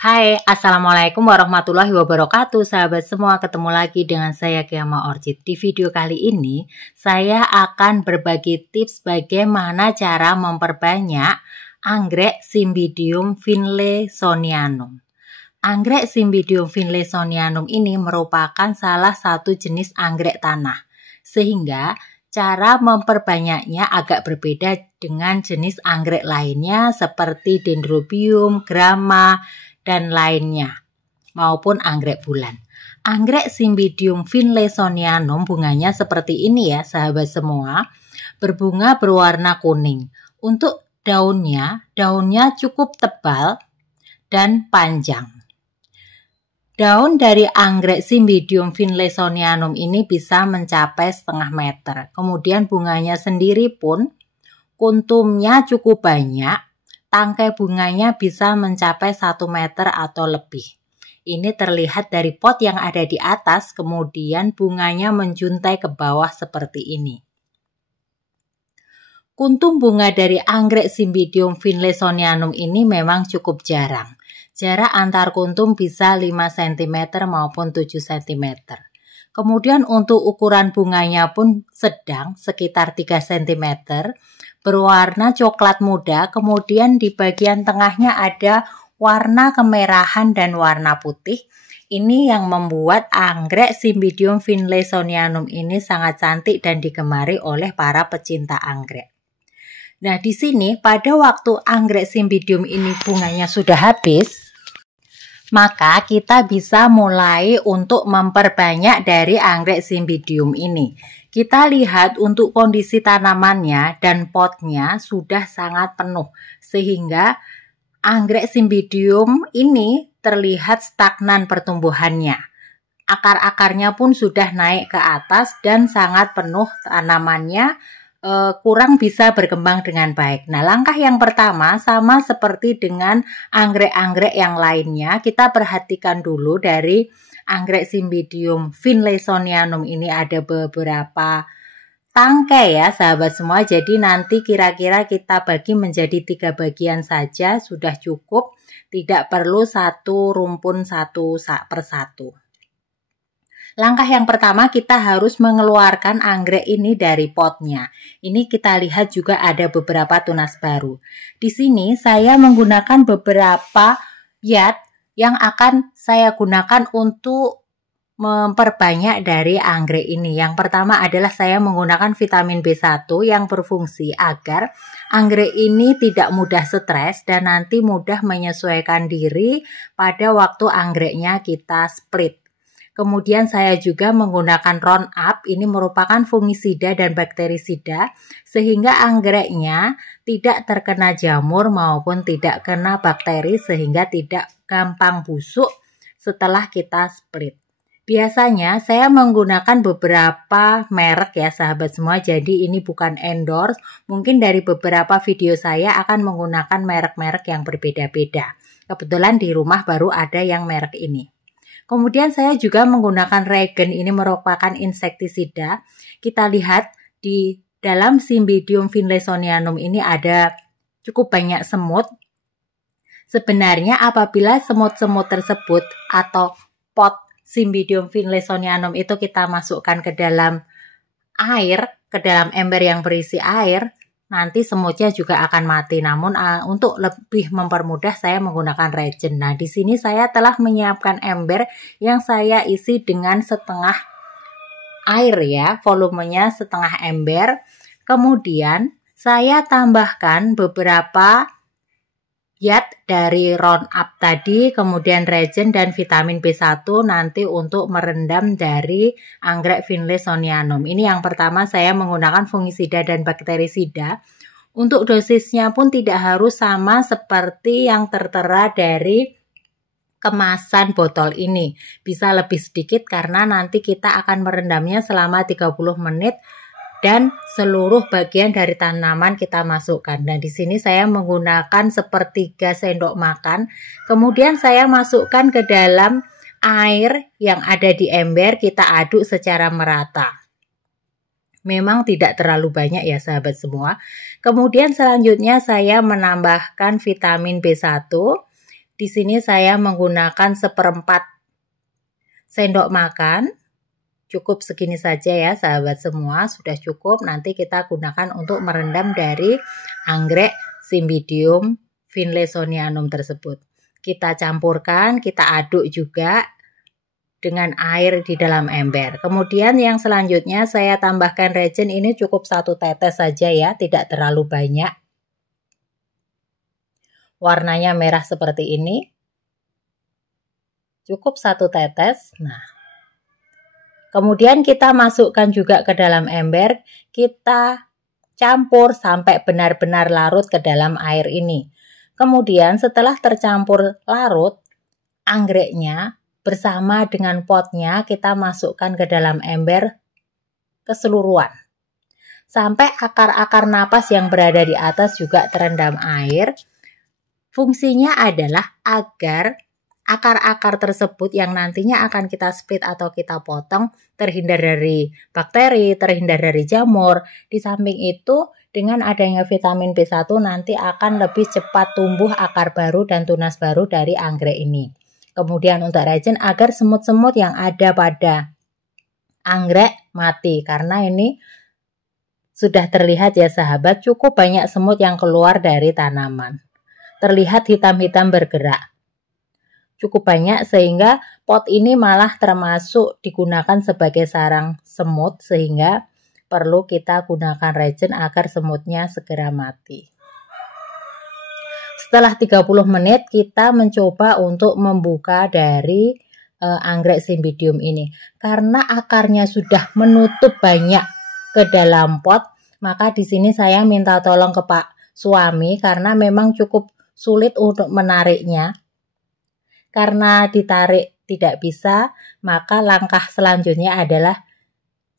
Hai, Assalamualaikum warahmatullahi wabarakatuh sahabat semua, ketemu lagi dengan saya Kiama Orchid. Di video kali ini saya akan berbagi tips bagaimana cara memperbanyak anggrek Cymbidium finlaysonianum. Anggrek Cymbidium finlaysonianum ini merupakan salah satu jenis anggrek tanah, sehingga cara memperbanyaknya agak berbeda dengan jenis anggrek lainnya seperti Dendrobium, Grama, dan lainnya, maupun anggrek bulan. Anggrek Cymbidium finlaysonianum bunganya seperti ini ya sahabat semua, berbunga berwarna kuning. Untuk daunnya cukup tebal dan panjang. Daun dari anggrek Cymbidium finlaysonianum ini bisa mencapai setengah meter. Kemudian bunganya sendiri pun kuntumnya cukup banyak. Tangkai bunganya bisa mencapai 1 meter atau lebih. Ini terlihat dari pot yang ada di atas, kemudian bunganya menjuntai ke bawah seperti ini. Kuntum bunga dari anggrek Cymbidium finlaysonianum ini memang cukup jarang. Jarak antar kuntum bisa 5 cm maupun 7 cm. Kemudian untuk ukuran bunganya pun sedang, sekitar 3 cm. Berwarna coklat muda, kemudian di bagian tengahnya ada warna kemerahan dan warna putih. Ini yang membuat anggrek Cymbidium finlaysonianum ini sangat cantik dan digemari oleh para pecinta anggrek. Nah, di sini pada waktu anggrek Cymbidium ini bunganya sudah habis, maka kita bisa mulai untuk memperbanyak dari anggrek Cymbidium ini. Kita lihat untuk kondisi tanamannya dan potnya sudah sangat penuh, sehingga anggrek Cymbidium ini terlihat stagnan pertumbuhannya. Akar-akarnya pun sudah naik ke atas dan sangat penuh tanamannya, kurang bisa berkembang dengan baik. Nah, langkah yang pertama sama seperti dengan anggrek-anggrek yang lainnya, kita perhatikan dulu dari anggrek Cymbidium finlaysonianum ini ada beberapa tangkai ya sahabat semua. Jadi nanti kira-kira kita bagi menjadi 3 bagian saja sudah cukup, tidak perlu satu rumpun satu persatu. Langkah yang pertama kita harus mengeluarkan anggrek ini dari potnya. Ini kita lihat juga ada beberapa tunas baru. Di sini saya menggunakan beberapa yat yang akan saya gunakan untuk memperbanyak dari anggrek ini. Yang pertama adalah saya menggunakan vitamin B1 yang berfungsi agar anggrek ini tidak mudah stres dan nanti mudah menyesuaikan diri pada waktu anggreknya kita split. Kemudian saya juga menggunakan Roundup, ini merupakan fungisida dan bakterisida sehingga anggreknya tidak terkena jamur maupun tidak kena bakteri sehingga tidak gampang busuk setelah kita split. Biasanya saya menggunakan beberapa merek ya sahabat semua, jadi ini bukan endorse, mungkin dari beberapa video saya akan menggunakan merek-merek yang berbeda-beda. Kebetulan di rumah baru ada yang merek ini. Kemudian saya juga menggunakan regen, ini merupakan insektisida. Kita lihat di dalam Cymbidium finlaysonianum ini ada cukup banyak semut. Sebenarnya apabila semut-semut tersebut atau pot Cymbidium finlaysonianum itu kita masukkan ke dalam air, ke dalam ember yang berisi air, nanti semutnya juga akan mati. Namun untuk lebih mempermudah saya menggunakan regen. Nah, di sini saya telah menyiapkan ember yang saya isi dengan setengah air ya, volumenya setengah ember. Kemudian saya tambahkan beberapa yat dari Roundup tadi, kemudian regen dan vitamin B1 nanti untuk merendam dari anggrek finlaysonianum. Ini yang pertama saya menggunakan fungisida dan bakterisida. Untuk dosisnya pun tidak harus sama seperti yang tertera dari kemasan botol ini. Bisa lebih sedikit karena nanti kita akan merendamnya selama 30 menit dan seluruh bagian dari tanaman kita masukkan. Dan di sini saya menggunakan 1/3 sendok makan. Kemudian saya masukkan ke dalam air yang ada di ember, kita aduk secara merata. Memang tidak terlalu banyak ya sahabat semua. Kemudian selanjutnya saya menambahkan vitamin B1. Di sini saya menggunakan 1/4 sendok makan. Cukup segini saja ya sahabat semua, sudah cukup. Nanti kita gunakan untuk merendam dari anggrek Cymbidium finlaysonianum tersebut. Kita campurkan, kita aduk juga dengan air di dalam ember. Kemudian yang selanjutnya saya tambahkan resin, ini cukup 1 tetes saja ya, tidak terlalu banyak. Warnanya merah seperti ini. Cukup 1 tetes. Nah, kemudian kita masukkan juga ke dalam ember, kita campur sampai benar-benar larut ke dalam air ini. Kemudian setelah tercampur larut, anggreknya bersama dengan potnya kita masukkan ke dalam ember keseluruhan. Sampai akar-akar napas yang berada di atas juga terendam air. Fungsinya adalah agar akar-akar tersebut yang nantinya akan kita split atau kita potong terhindar dari bakteri, terhindar dari jamur. Di samping itu, dengan adanya vitamin B1 nanti akan lebih cepat tumbuh akar baru dan tunas baru dari anggrek ini. Kemudian untuk resin agar semut-semut yang ada pada anggrek mati, karena ini sudah terlihat ya sahabat, cukup banyak semut yang keluar dari tanaman. Terlihat hitam-hitam bergerak. Cukup banyak sehingga pot ini malah termasuk digunakan sebagai sarang semut, sehingga perlu kita gunakan resin agar semutnya segera mati. Setelah 30 menit kita mencoba untuk membuka dari anggrek Cymbidium ini. Karena akarnya sudah menutup banyak ke dalam pot, maka di sini saya minta tolong ke Pak suami karena memang cukup sulit untuk menariknya. Karena ditarik tidak bisa, maka langkah selanjutnya adalah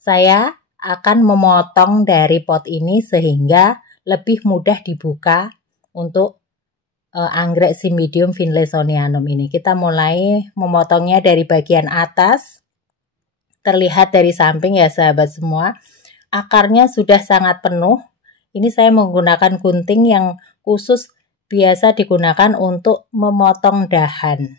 saya akan memotong dari pot ini sehingga lebih mudah dibuka untuk anggrek Cymbidium finlaysonianum ini. Kita mulai memotongnya dari bagian atas. Terlihat dari samping ya sahabat semua, akarnya sudah sangat penuh. Ini saya menggunakan gunting yang khusus biasa digunakan untuk memotong dahan.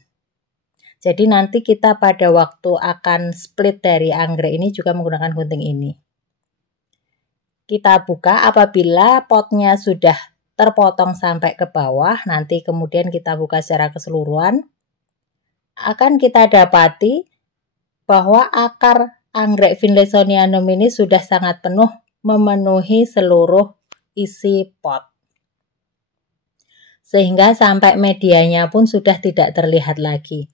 Jadi nanti kita pada waktu akan split dari anggrek ini juga menggunakan gunting ini. Kita buka apabila potnya sudah terpotong sampai ke bawah, nanti kemudian kita buka secara keseluruhan. Akan kita dapati bahwa akar anggrek finlaysonianum ini sudah sangat penuh, memenuhi seluruh isi pot. Sehingga sampai medianya pun sudah tidak terlihat lagi.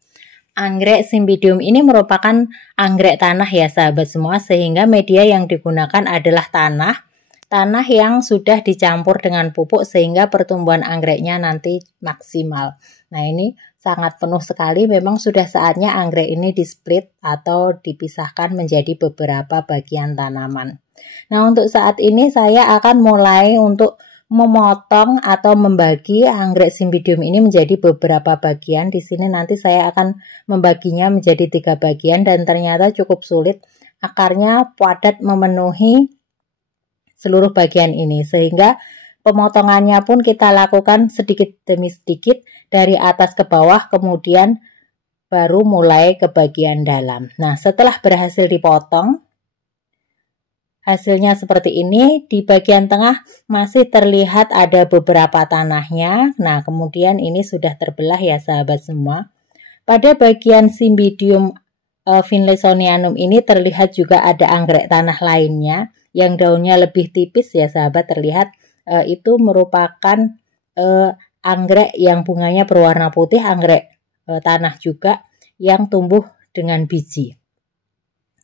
Anggrek Cymbidium ini merupakan anggrek tanah ya sahabat semua, sehingga media yang digunakan adalah tanah yang sudah dicampur dengan pupuk sehingga pertumbuhan anggreknya nanti maksimal. Nah, ini sangat penuh sekali, memang sudah saatnya anggrek ini di-split atau dipisahkan menjadi beberapa bagian tanaman. Nah, untuk saat ini saya akan mulai untuk memotong atau membagi anggrek Cymbidium ini menjadi beberapa bagian. Di sini nanti saya akan membaginya menjadi 3 bagian dan ternyata cukup sulit. Akarnya padat memenuhi seluruh bagian ini sehingga pemotongannya pun kita lakukan sedikit demi sedikit dari atas ke bawah, kemudian baru mulai ke bagian dalam. Nah, setelah berhasil dipotong, hasilnya seperti ini. Di bagian tengah masih terlihat ada beberapa tanahnya. Nah, kemudian ini sudah terbelah ya sahabat semua. Pada bagian Cymbidium finlaysonianum ini terlihat juga ada anggrek tanah lainnya yang daunnya lebih tipis ya sahabat, terlihat itu merupakan anggrek yang bunganya berwarna putih, anggrek tanah juga yang tumbuh dengan biji.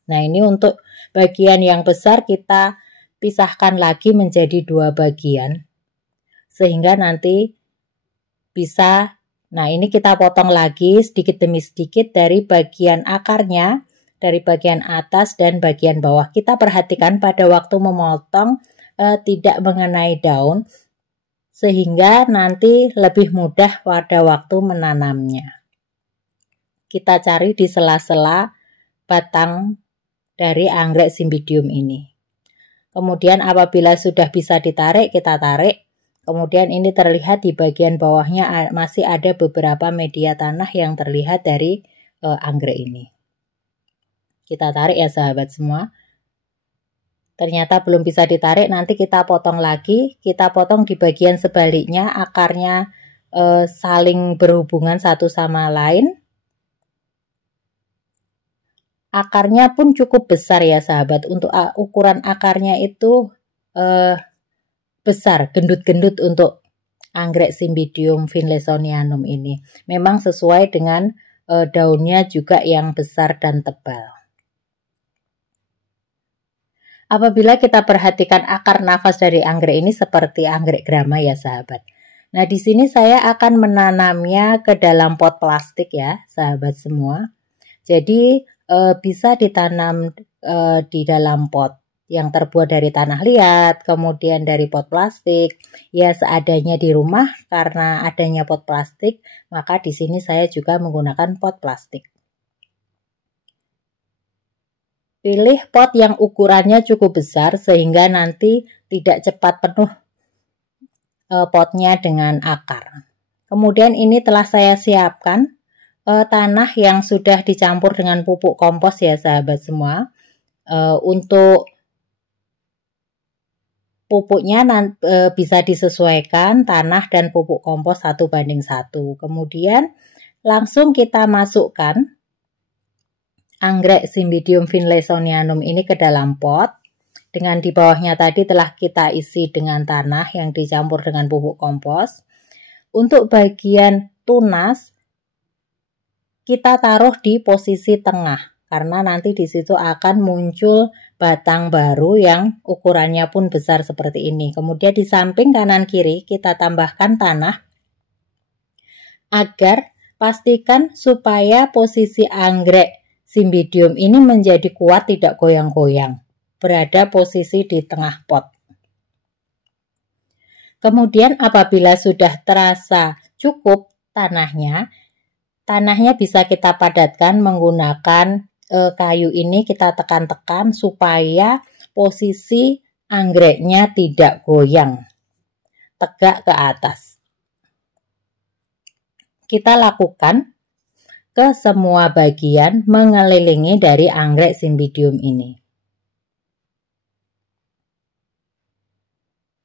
Nah, ini untuk bagian yang besar kita pisahkan lagi menjadi 2 bagian. Sehingga nanti bisa, nah ini kita potong lagi sedikit demi sedikit dari bagian akarnya, dari bagian atas dan bagian bawah. Kita perhatikan pada waktu memotong tidak mengenai daun, sehingga nanti lebih mudah pada waktu menanamnya. Kita cari di sela-sela batang dari anggrek Cymbidium ini. Kemudian apabila sudah bisa ditarik, kita tarik. Kemudian ini terlihat di bagian bawahnya masih ada beberapa media tanah yang terlihat dari anggrek ini. Kita tarik ya sahabat semua. Ternyata belum bisa ditarik, nanti kita potong lagi. Kita potong di bagian sebaliknya, akarnya saling berhubungan satu sama lain. Akarnya pun cukup besar ya sahabat. Untuk ukuran akarnya itu besar, gendut-gendut untuk anggrek Cymbidium finlaysonianum ini. Memang sesuai dengan daunnya juga yang besar dan tebal. Apabila kita perhatikan akar nafas dari anggrek ini seperti anggrek grama ya sahabat. Nah, di sini saya akan menanamnya ke dalam pot plastik ya sahabat semua. Jadi bisa ditanam di dalam pot yang terbuat dari tanah liat, kemudian dari pot plastik, ya seadanya di rumah. Karena adanya pot plastik, maka di sini saya juga menggunakan pot plastik. Pilih pot yang ukurannya cukup besar sehingga nanti tidak cepat penuh potnya dengan akar. Kemudian ini telah saya siapkan tanah yang sudah dicampur dengan pupuk kompos ya sahabat semua. Untuk pupuknya bisa disesuaikan tanah dan pupuk kompos 1:1. Kemudian langsung kita masukkan anggrek Cymbidium finlaysonianum ini ke dalam pot. Dengan di bawahnya tadi telah kita isi dengan tanah yang dicampur dengan pupuk kompos. Untuk bagian tunas kita taruh di posisi tengah. Karena nanti di situ akan muncul batang baru yang ukurannya pun besar seperti ini. Kemudian di samping kanan kiri kita tambahkan tanah agar pastikan supaya posisi anggrek Cymbidium ini menjadi kuat, tidak goyang-goyang, berada posisi di tengah pot. Kemudian apabila sudah terasa cukup tanahnya bisa kita padatkan menggunakan kayu ini, kita tekan-tekan supaya posisi anggreknya tidak goyang, tegak ke atas. Kita lakukan ke semua bagian mengelilingi dari anggrek Cymbidium ini.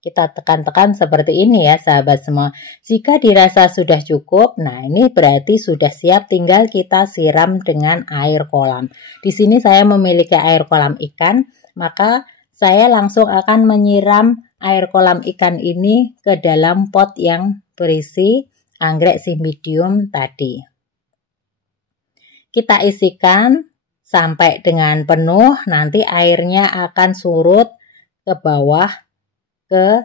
Kita tekan-tekan seperti ini ya sahabat semua. Jika dirasa sudah cukup, nah ini berarti sudah siap, tinggal kita siram dengan air kolam. Di sini saya memiliki air kolam ikan, maka saya langsung akan menyiram air kolam ikan ini ke dalam pot yang berisi anggrek Cymbidium tadi. Kita isikan sampai dengan penuh, nanti airnya akan surut ke bawah ke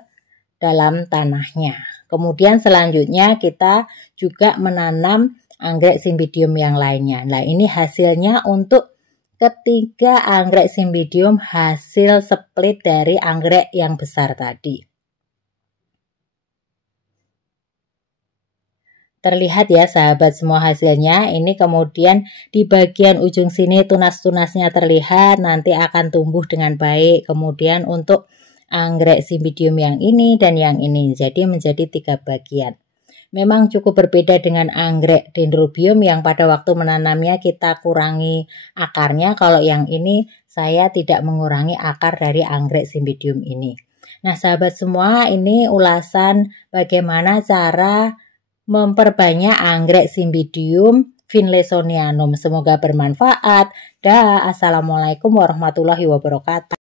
dalam tanahnya. Kemudian selanjutnya kita juga menanam anggrek Cymbidium yang lainnya. Nah, ini hasilnya untuk ketiga anggrek Cymbidium hasil split dari anggrek yang besar tadi. Terlihat ya sahabat semua hasilnya. Ini kemudian di bagian ujung sini tunas-tunasnya terlihat, nanti akan tumbuh dengan baik. Kemudian untuk anggrek Cymbidium yang ini dan yang ini, jadi menjadi 3 bagian. Memang cukup berbeda dengan anggrek Dendrobium yang pada waktu menanamnya kita kurangi akarnya. Kalau yang ini saya tidak mengurangi akar dari anggrek Cymbidium ini. Nah sahabat semua, ini ulasan bagaimana cara memperbanyak anggrek Cymbidium finlaysonianum. Semoga bermanfaat. Assalamualaikum warahmatullahi wabarakatuh.